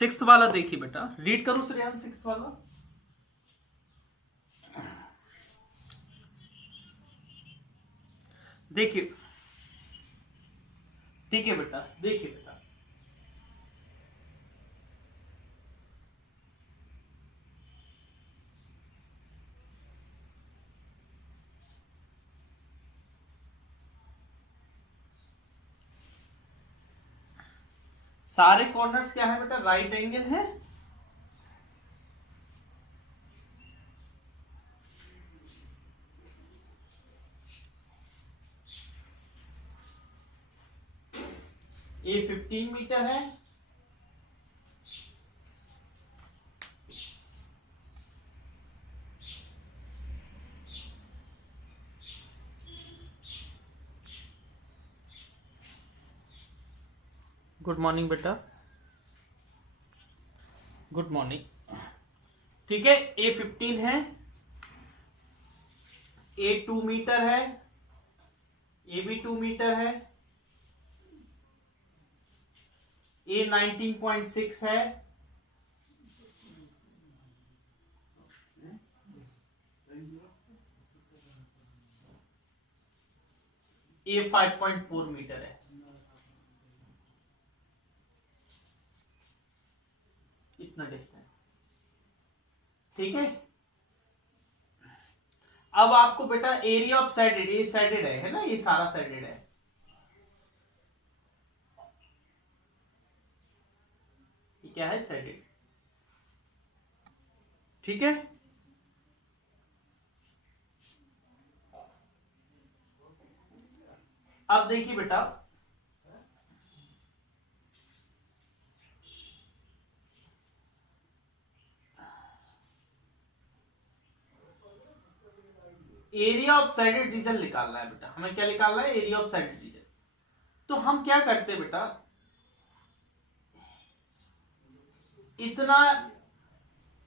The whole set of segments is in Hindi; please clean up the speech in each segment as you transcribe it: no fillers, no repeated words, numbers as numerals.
सिक्स्थ वाला देखिए बेटा, रीड करो श्रेयान सिक्स्थ वाला। देखिए ठीक है बेटा, देखिए बेटा, सारे कॉर्नर्स क्या है बेटा, राइट एंगल है। ए 15 मीटर है, गुड मॉर्निंग बेटा, गुड मॉर्निंग। ठीक है, ए 15 है, ए 2 मीटर है, ए भी 2 मीटर है, ए 19.6 है, ए 5.4 मीटर है। इतना डिस्टेंस, ठीक है। अब आपको बेटा एरिया ऑफ साइडेड, ये साइडेड है ना, ये सारा साइडेड है, ये क्या है, साइडेड, ठीक है। अब देखिए बेटा, एरिया ऑफ साइडेड रीजन निकालना है बेटा, हमें क्या निकालना है, एरिया ऑफ साइडेड रीजन। तो हम क्या करते हैं बेटा, इतना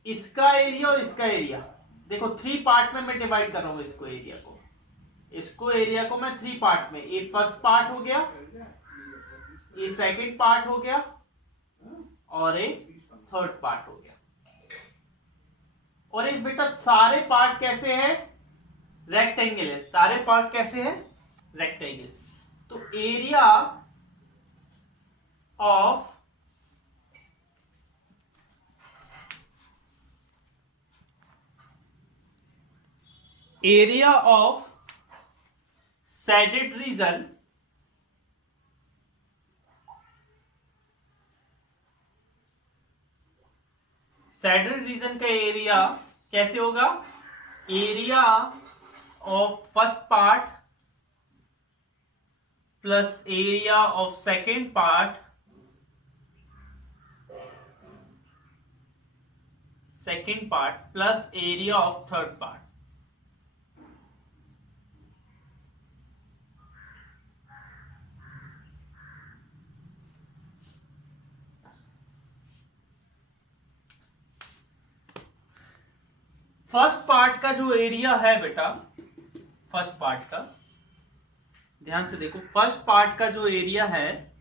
इसका एरिया और इसका एरिया, देखो 3 पार्ट में मैं डिवाइड कर रहा हूं इसको, एरिया को, इसको एरिया को मैं 3 पार्ट में, ये फर्स्ट पार्ट हो गया, ये सेकंड पार्ट हो गया, और एक थर्ड पार्ट हो गया। और एक बेटा सारे पार्ट कैसे हैं, रेक्टेंगल है, सारे पार्ट कैसे हैं, रेक्टेंगल। तो area of shaded region shaded region का एरिया कैसे होगा, area of first part plus area of second part plus area of third part. First part का जो एरिया है बेटा, फर्स्ट पार्ट का, ध्यान से देखो, फर्स्ट पार्ट का जो एरिया है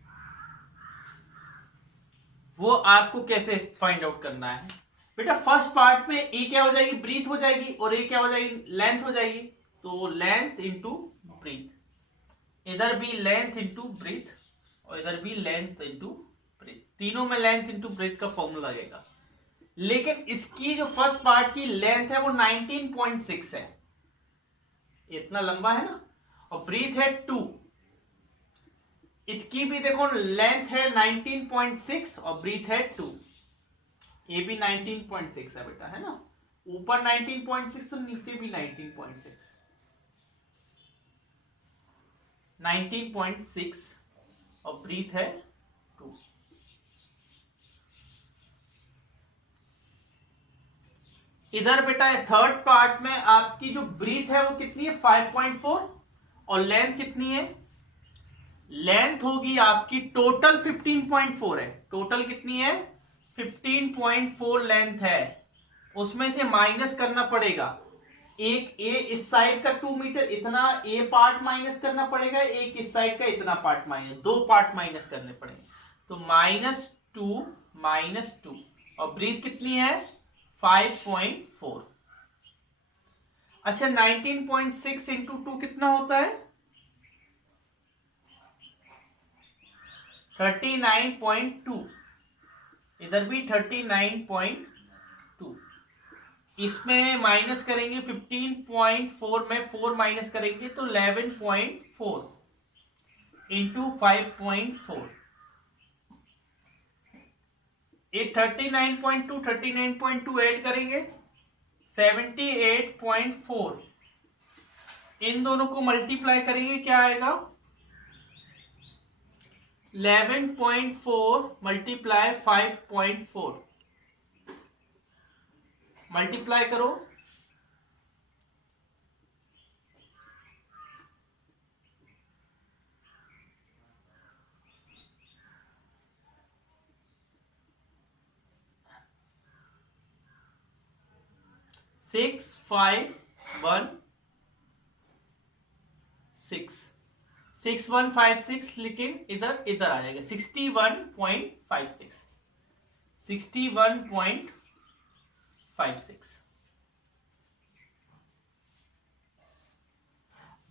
वो आपको कैसे फाइंड आउट करना है बेटा। फर्स्ट पार्ट में ए क्या हो जाएगी, ब्रीथ हो जाएगी, और ए क्या हो जाएगी, लेंथ हो जाएगी। तो लेंथ इंटू ब्रीथ, इधर भी लेंथ इंटू ब्रीथ और इधर भी लेंथ इंटू ब्रीथ, तीनों में लेंथ इंटू ब्रीथ का फॉर्मूला लगेगा। लेकिन इसकी जो फर्स्ट पार्ट की लेंथ है वो 19.6 है, इतना लंबा है ना, और ब्रीथ है 2, इसकी भी देखो लेंथ है 19.6 और ब्रीथ है 2, ये भी 19.6 है बेटा, है ना, ऊपर 19.6 तो नीचे भी 19.6, 19.6 और ब्रीथ है 2। इधर बेटा थर्ड पार्ट में आपकी जो ब्रीथ है वो कितनी है, 5.4, और लेंथ कितनी है, लेंथ होगी आपकी टोटल 15.4 है, टोटल कितनी है, 15.4 लेंथ है, उसमें से माइनस करना पड़ेगा, एक ए इस साइड का 2 मीटर इतना ए पार्ट माइनस करना पड़ेगा, एक इस साइड का इतना पार्ट माइनस, 2 पार्ट माइनस करने पड़ेंगे। तो -2 और ब्रीथ कितनी है 5.4। अच्छा 19.6 इंटू 2 कितना होता है 39.2। इधर भी 39.2। इसमें माइनस करेंगे 15.4 में 4 माइनस करेंगे तो 11.4 इंटू 5.4। ये 39.2 ऐड करेंगे 78.4। इन दोनों को मल्टीप्लाई करेंगे क्या आएगा 11.4 मल्टीप्लाई 5.4 मल्टीप्लाई करो 6156 लिखे इधर इधर आ जाएगा 61.56।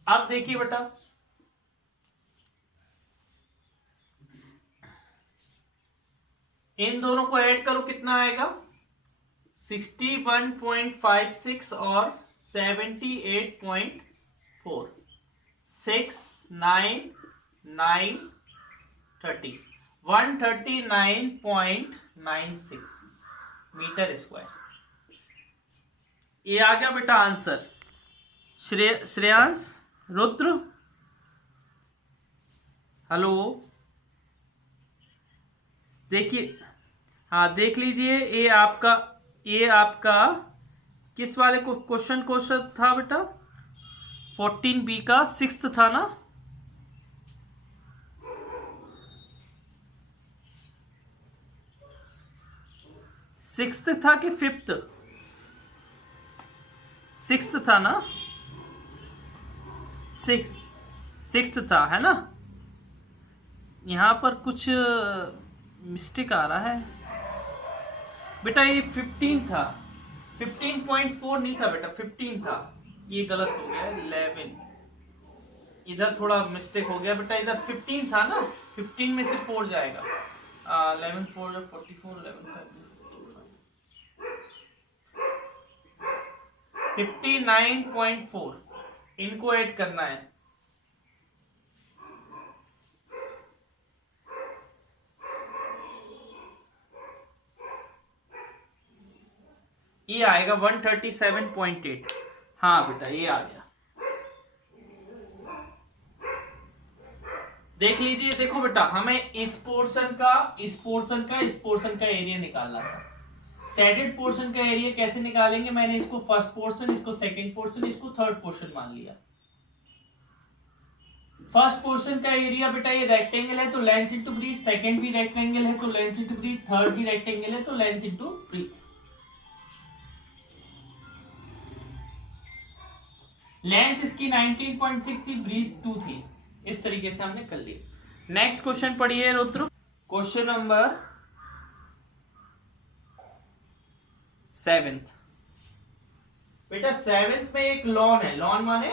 अब देखिए बेटा इन दोनों को ऐड करो कितना आएगा 61.56 और 78.4 6 9 9 30 139.96 मीटर स्क्वायर। ये आ गया बेटा आंसर। श्रेयांश रुद्र हेलो देखिए हाँ देख लीजिए ये आपका किस वाले को क्वेश्चन था बेटा 14B का 6th था ना 6th था कि 5th 6th था ना 6th था है ना। यहाँ पर कुछ मिस्टेक आ रहा है बेटा ये 15 था 15.4 नहीं था बेटा 15 था ये गलत हो गया 11 इधर थोड़ा मिस्टेक हो गया बेटा इधर 15 था ना 15 में से 4 जाएगा 11 4 44 11 59.4 इनको ऐड करना है ये आएगा 137.8। हाँ बेटा ये आ गया देख लीजिए देखो बेटा हमें इस पोर्शन का एरिया निकालना था। शेडेड पोर्शन का एरिया कैसे निकालेंगे मैंने इसको फर्स्ट पोर्शन इसको सेकंड पोर्शन इसको थर्ड पोर्शन मान लिया। फर्स्ट पोर्शन का एरिया बेटा ये रेक्टेंगल है तो लेंथ इंटू ब्रीथ सेकंड भी रेक्टेंगल है तो लेंथ इंटू ब्रीथ थर्ड भी रेक्टेंगल है तो लेंथ इंटू ब्रीथ। लेंथ इसकी 19.6 थी ब्रीथ 2 थी। इस तरीके से हमने कर लिया। नेक्स्ट क्वेश्चन पढ़िए रुद्र क्वेश्चन नंबर 7th बेटा 7th में एक लॉन है लॉन माने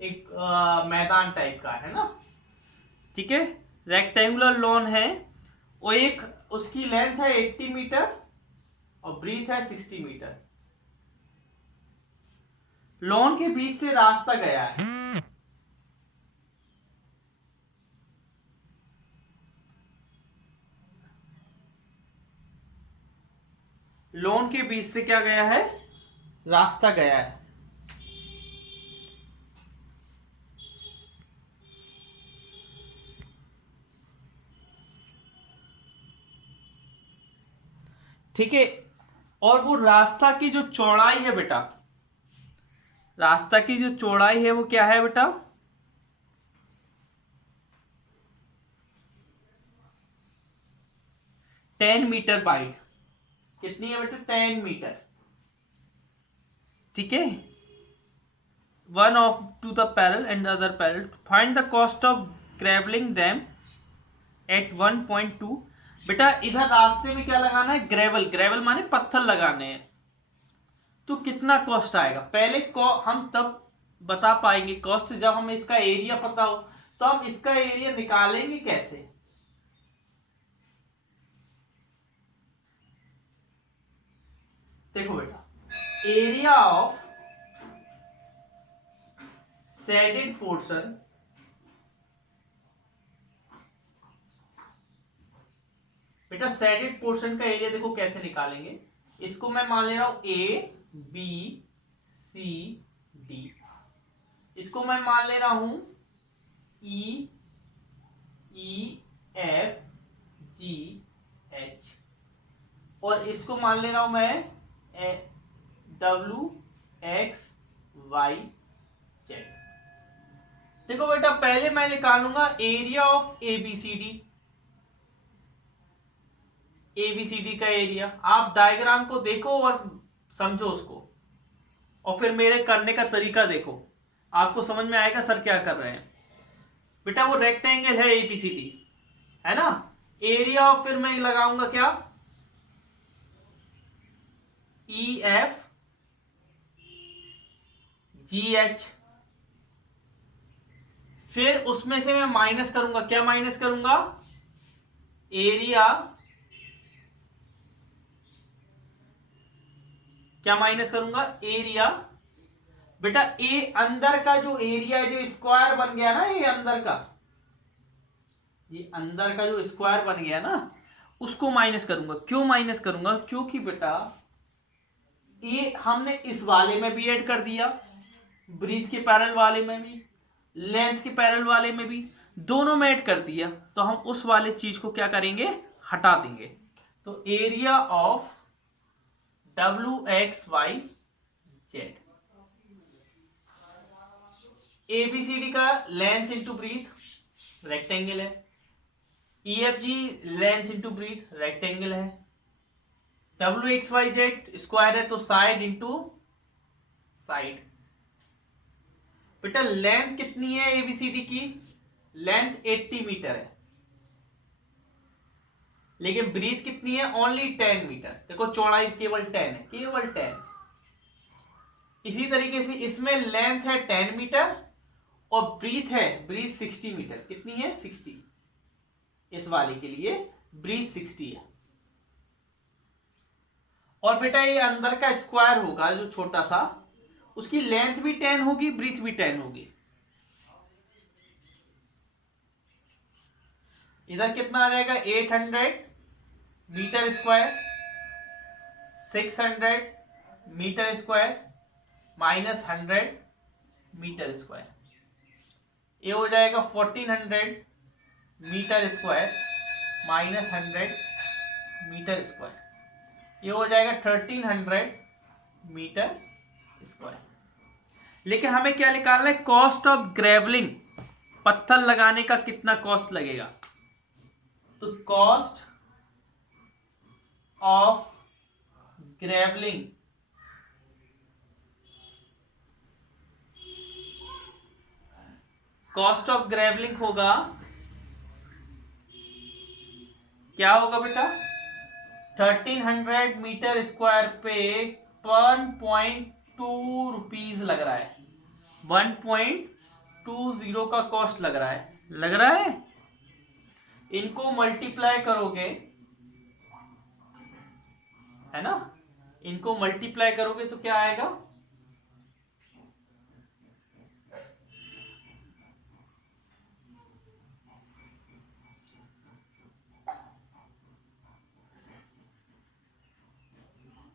एक मैदान टाइप का है ना ठीक है रेक्टेंगुलर लॉन है वो एक उसकी लेंथ है 80 मीटर और ब्रीथ है 60 मीटर। लॉन के बीच से रास्ता गया है लॉन के बीच से क्या गया है रास्ता गया है ठीक है और वो रास्ता की जो चौड़ाई है बेटा रास्ता की जो चौड़ाई है वो क्या है बेटा 10 मीटर वाइड कितनी है बेटा 10 मीटर ठीक है one of to the parallel and the other parallel find the cost of graveling them at 1.2 बेटा इधर रास्ते में क्या लगाना है, ग्रेवल, ग्रेवल माने पत्थर लगाने हैं। तो कितना कॉस्ट आएगा, पहले हम तब बता पाएंगे कॉस्ट जब हमें इसका एरिया पता हो। तो हम इसका एरिया निकालेंगे कैसे, देखो बेटा, एरिया ऑफ शेडेड पोर्शन, बेटा शेडेड पोर्शन का एरिया देखो कैसे निकालेंगे। इसको मैं मान ले रहा हूं ए बी सी डी, इसको मैं मान ले रहा हूं ई एफ जी एच, और इसको मान ले रहा हूं मैं डब्ल्यू एक्स वाई जेड। देखो बेटा पहले मैं निकालूंगा एरिया ऑफ एबीसीडी, एबीसीडी का एरिया। आप डायग्राम को देखो और समझो उसको, और फिर मेरे करने का तरीका देखो, आपको समझ में आएगा सर क्या कर रहे हैं। बेटा वो रेक्टेंगल है एबीसीडी, है ना। एरिया ऑफ, फिर मैं लगाऊंगा क्या, ई एफ जी एच, फिर उसमें से मैं माइनस करूंगा, क्या माइनस करूंगा, एरिया, क्या माइनस करूंगा, एरिया। बेटा ए अंदर का जो एरिया है, जो स्क्वायर बन गया ना, ये अंदर का, ये अंदर का जो स्क्वायर बन गया ना, उसको माइनस करूंगा। क्यों माइनस करूंगा, क्योंकि बेटा ये हमने इस वाले में भी ऐड कर दिया, ब्रीथ के पैरेलल वाले में भी, लेंथ के पैरेलल वाले में भी, दोनों में ऐड कर दिया। तो हम उस वाले चीज को क्या करेंगे, हटा देंगे। तो area of W X Y Z, ABCD का लेंथ इंटू ब्रीथ रेक्टेंगल है, EFG length into breadth rectangle है, W X Y Z square है तो साइड इंटू साइड। बेटा लेंथ कितनी है एबीसीडी की, लेंथ 80 मीटर है, लेकिन ब्रीथ कितनी है, ओनली 10 मीटर। देखो चौड़ाई केवल 10 है, केवल 10। इसी तरीके से इसमें लेंथ है 10 मीटर और ब्रीथ है, ब्रीथ 60 मीटर। कितनी है, 60। इस वाले के लिए ब्रीथ 60 है। और बेटा ये अंदर का स्क्वायर होगा जो छोटा सा, उसकी लेंथ भी 10 होगी, ब्रीथ भी 10 होगी। इधर कितना आ जाएगा, 800 metre square, 600 metre square minus 100 metre square, ये हो जाएगा 1400 metre square minus 100 metre square, ये हो जाएगा 1300 मीटर स्क्वायर। लेकिन हमें क्या निकालना है, कॉस्ट ऑफ ग्रेवलिंग, पत्थर लगाने का कितना कॉस्ट लगेगा। तो cost of grovelling, cost of grovelling होगा, क्या होगा बेटा, 1300 मीटर स्क्वायर पे 1.2 रुपीज लग रहा है, 1.20 का कॉस्ट लग रहा है, लग रहा है। इनको मल्टीप्लाई करोगे, है ना, इनको मल्टीप्लाई करोगे तो क्या आएगा,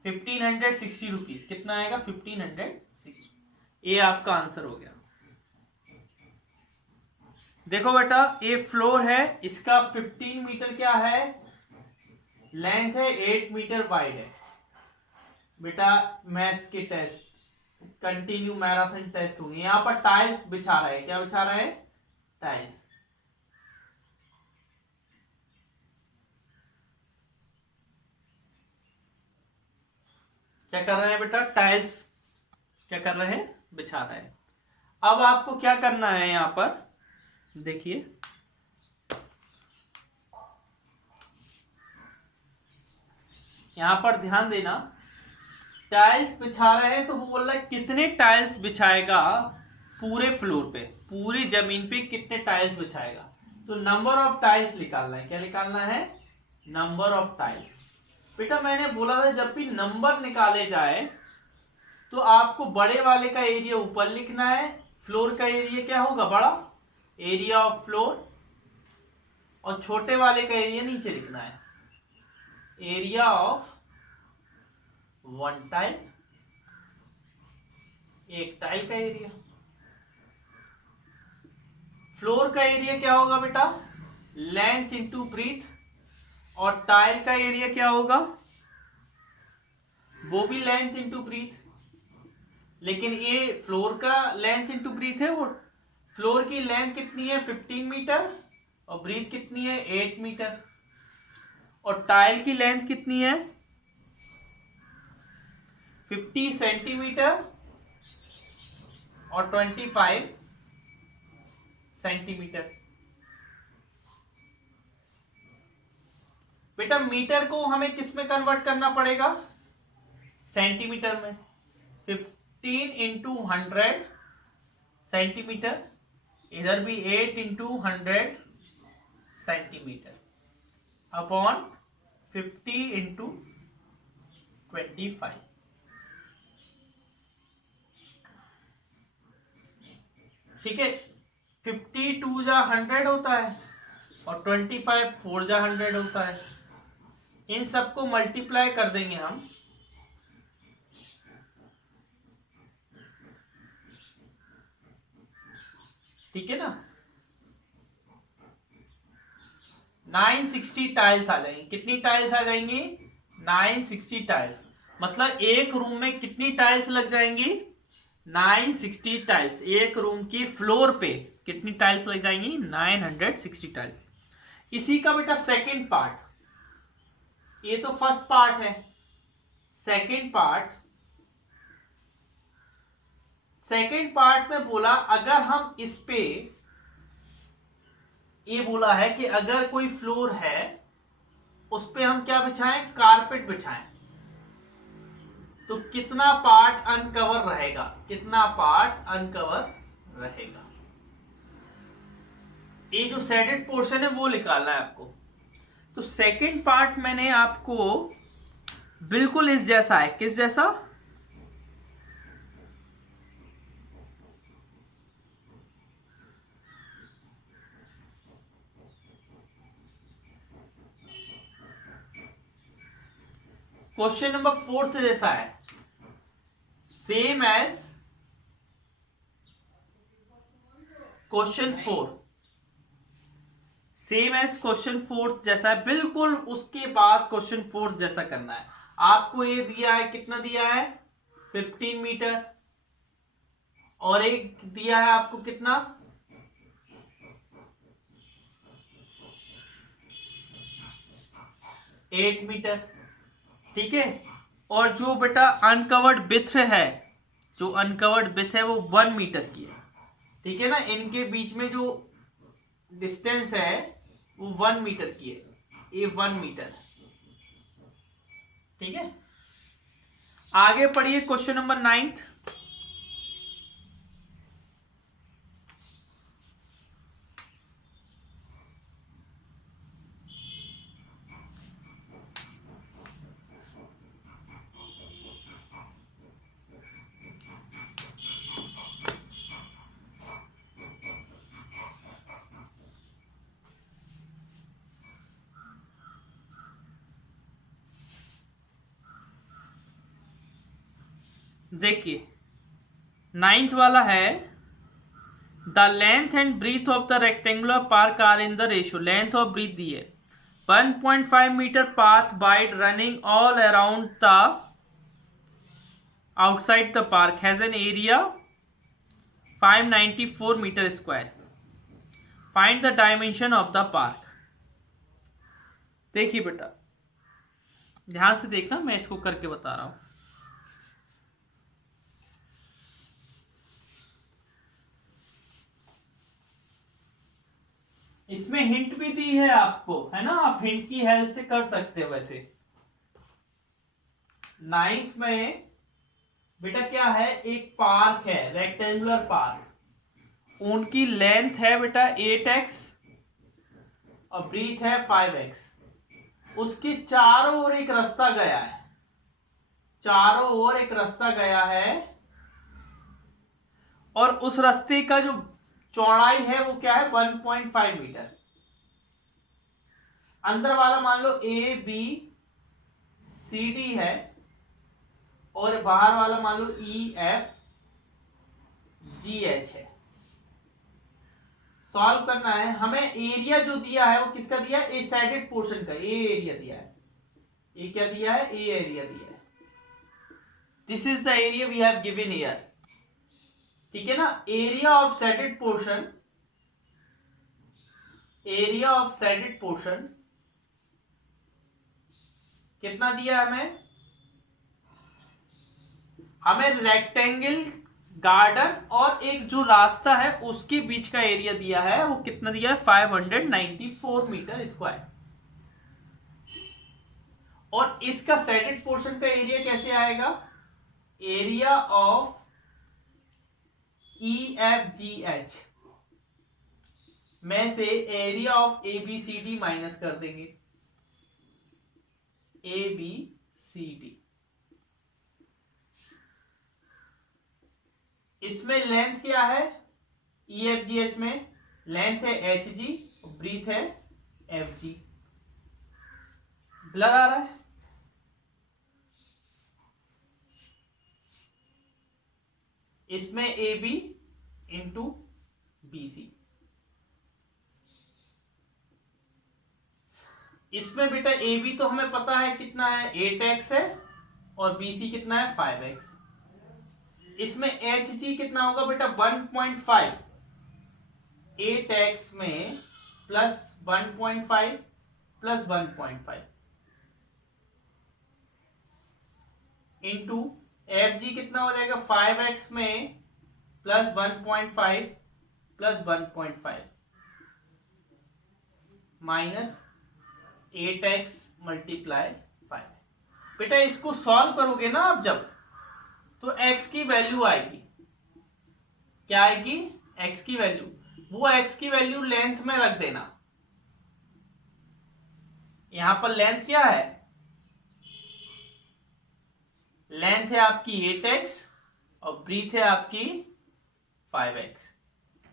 ₹1560। कितना आएगा, 1560। ये आपका आंसर हो गया। देखो बेटा ये फ्लोर है, इसका 15 मीटर क्या है, लेंथ है, 8 मीटर वाइड है। बेटा मैथ्स के टेस्ट कंटिन्यू मैराथन टेस्ट होंगे। यहां पर टाइल्स बिछा रहा है, क्या बिछा रहा है, टाइल्स। क्या कर रहे हैं बेटा, टाइल्स क्या कर रहे हैं, बिछा रहे हैं। अब आपको क्या करना है, यहां पर देखिए, यहां पर ध्यान देना, टाइल्स बिछा रहे हैं तो वो बोल रहा है कितने टाइल्स बिछाएगा पूरे फ्लोर पे, पूरी जमीन पे कितने टाइल्स बिछाएगा। तो नंबर ऑफ टाइल्स निकालना है। क्या निकालना है? Number of tiles. बेटा मैंने बोला था जब भी नंबर निकाले जाए तो आपको बड़े वाले का एरिया ऊपर लिखना है, फ्लोर का एरिया क्या होगा? बड़ा, एरिया ऑफ फ्लोर, और छोटे वाले का एरिया नीचे लिखना है, एरिया ऑफ वन टाइल, एक टाइल का एरिया। फ्लोर का एरिया क्या होगा बेटा? लेंथ इंटू ब्रीथ, और टाइल का एरिया क्या होगा? वो भी लेंथ इंटू ब्रीथ। लेकिन ये फ्लोर का लेंथ इंटू ब्रीथ है, वो फ्लोर की लेंथ कितनी है? 15 मीटर, और ब्रीथ कितनी है? 8 मीटर। और टाइल की लेंथ कितनी है? 50 सेंटीमीटर और 25 सेंटीमीटर। बेटा मीटर को हमें किस में कन्वर्ट करना पड़ेगा? सेंटीमीटर में। 15 इंटू 100 सेंटीमीटर, इधर भी 8 इंटू 100 सेंटीमीटर, अपॉन 50 इंटू 25। ठीक है, 50 2 जा 100 होता है, और 25 4 जा 100 होता है। इन सबको मल्टीप्लाई कर देंगे हम, ठीक है ना। 960 टाइल्स आ जाएंगी। कितनी टाइल्स आ जाएंगी? 960 टाइल्स। मतलब एक रूम में कितनी टाइल्स लग जाएंगी? 960 टाइल्स। एक रूम की फ्लोर पे कितनी टाइल्स लग जाएंगी? 960 टाइल्स। इसी का बेटा सेकंड पार्ट, ये तो फर्स्ट पार्ट है। सेकंड पार्ट में बोला अगर हम इस पे, ये बोला है कि अगर कोई फ्लोर है उस पे हम क्या बिछाएं? कारपेट बिछाएं, तो कितना पार्ट अनकवर रहेगा? कितना पार्ट अनकवर रहेगा? ये जो शेडेड पोर्शन है वो निकालना है आपको। तो सेकंड पार्ट मैंने आपको बिल्कुल इस जैसा है। किस जैसा? क्वेश्चन नंबर 4 जैसा है, same as question 4, same as question 4 जैसा है, बिल्कुल उसके बाद क्वेश्चन 4 जैसा करना है। आपको ये दिया है, कितना दिया है? 15 मीटर, और एक दिया है आपको कितना? 8 मीटर। ठीक है, और जो बेटा अनकवर्ड विड्थ है, जो अनकवर्ड विड्थ है वो 1 मीटर की है। ठीक है ना, इनके बीच में जो डिस्टेंस है वो 1 मीटर की है, ये 1 मीटर। ठीक है, आगे पढ़िए क्वेश्चन नंबर 9। देखिए 9th वाला है, the length and breadth of the rectangular park are in the ratio. Length और ब्रीथ दी है, 1.5 metre path wide running all around the outside the park has an area 594 metre square. Find the dimension of the park. देखिए बेटा ध्यान से देखना, मैं इसको करके बता रहा हूं। इसमें हिंट भी दी है आपको, है ना, आप हिंट की हेल्प से कर सकते हो। वैसे नाइन्थ में बेटा क्या है, एक पार्क है, रेक्टेंगुलर पार्क। उनकी लेंथ है बेटा 8x और ब्रीथ है 5x। उसके चारों ओर एक रास्ता गया है, चारों ओर एक रास्ता गया है, और उस रास्ते का जो चौड़ाई है वो क्या है, 1.5 मीटर। अंदर वाला मान लो ए बी सी डी है, और बाहर वाला मान लो ई एफ जी एच है। सॉल्व करना है हमें। एरिया जो दिया है वो किसका दिया है, ए साइडेड पोर्शन का, ए एरिया दिया है। ए क्या दिया है, ए एरिया दिया है। This is the area we have given here, ठीक है ना। Area of shaded portion, area of shaded portion कितना दिया हमें, हमें रेक्टेंगल, गार्डन और एक जो रास्ता है उसके बीच का एरिया दिया है, वो कितना दिया है, 594 मीटर स्क्वायर। और इसका साइडेड पोर्शन का एरिया कैसे आएगा, area of E F G H में से area of A B C D minus कर देंगे, ए बी सी डी। इसमें लेंथ क्या है, ई एफ जी एच में लेंथ है एच जी, ब्रीथ है एफ जी। ब्लर आ रहा है, इसमें A B into B C. इसमें बेटा ए बी तो हमें पता है कितना है, 8x है, और बी सी कितना है, 5x। इसमें एच जी कितना होगा बेटा, 1.5। 8x में plus 1.5 plus 1.5 into F G कितना हो जाएगा, 5x में plus 1.5 plus 1.5 minus 8x multiply 5। बेटा इसको सॉल्व करोगे ना आप जब, तो x की वैल्यू आएगी, क्या आएगी, x की वैल्यू। वो x की वैल्यू लेंथ में रख देना। यहां पर लेंथ क्या है, लेंथ है आपकी 8x और ब्रीथ है आपकी 5x।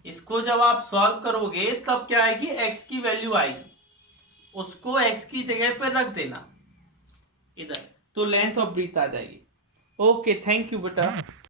इसको जब आप सॉल्व करोगे तब क्या आएगी, x की वैल्यू आएगी, उसको x की जगह पर रख देना इधर, तो लेंथ ऑफ ब्रीथ आ जाएगी। ओके, थैंक यू बेटा।